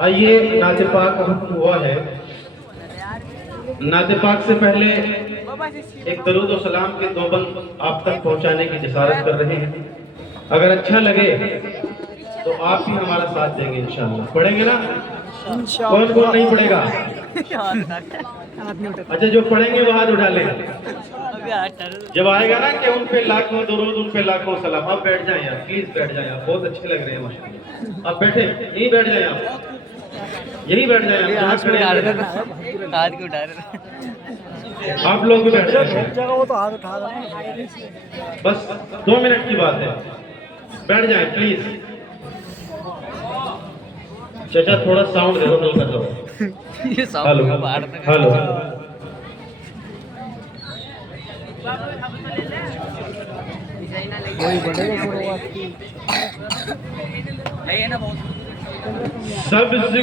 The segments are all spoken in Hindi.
आइए, नाते पाक का हुक्म हुआ है। नाते पाक से पहले एक दरूद और सलाम के दो बंद आप तक पहुंचाने की जिसारत कर रहे हैं। अगर अच्छा लगे तो आप भी हमारा साथ देंगे इंशाअल्लाह। पढ़ेंगे ना? कौन कौन नहीं पढ़ेगा? अच्छा, जो पढ़ेंगे वो हाथ उठा लें। जब आएगा ना कि उन पे लाखों दरूद, उन पे लाखों सलाम, आप बैठ जाएं यार, प्लीज बैठ जाएं, आप बहुत अच्छे लग रहे हैं माशाल्लाह। आप बैठे, यहीं बैठ जाएं, आप यहीं बैठ जाएं, आप जहाँ खड़े हैं। हाथ क्यों उठा रहे? आप लोग भी बैठ जाएं, वो तो हाथ उठा रहा बस 2 मिनट की बात है, बैठ जाएं प्लीज। चाचा थोड़ा साउंड दे दो, हल्का दो। ये हेलो हेलो, सब्ज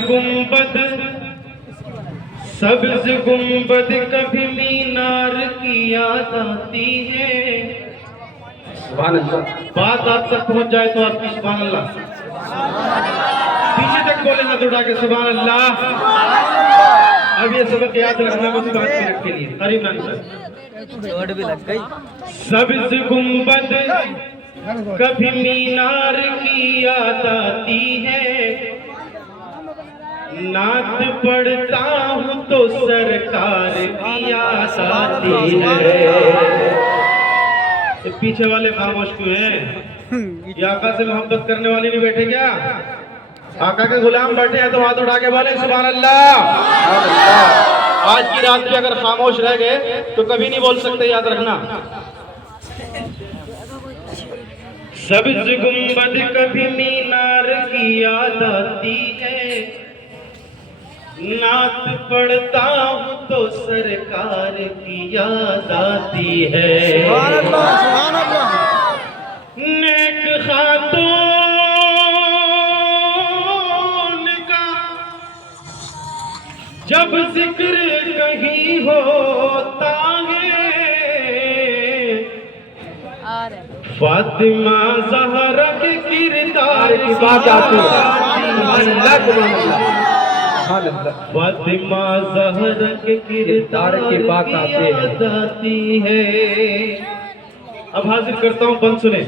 गुंबद कभी मीनार की याद आती है। सुभान अल्लाह। बात आप तक पहुंच जाए तो आपकी सुभान अल्लाह, पीछे तक बोले हाथ उठा के सुभान अल्लाह। अब ये सबक याद रखना बस 5 मिनट के लिए। करीब चोट भी लग गई। सब्ज गुंबद कभी मीनार की याद आती है, नात पढ़ता हूँ तो सरकार की याद आती है। तो पीछे वाले खामोश क्यों हैं? ये आका से मोहब्बत करने वाले नहीं बैठे क्या? आका के गुलाम बैठे हैं तो हाथ उठा के बोले सुभान अल्लाह। आज की रात भी अगर खामोश रह गए तो कभी नहीं बोल सकते, याद रखना। सब्ज गुंबद कभी मीनार की याद आती है, नात पढ़ता हूँ तो सरकार की याद आती है। नेक खातून का जब जिक्र कहीं होता है, फातिमा ज़हरा के किरदार की बात आती है। फातिमा ज़हरा के किरदार की बात आती है। अब हाजिर करता हूँ, बंद सुने।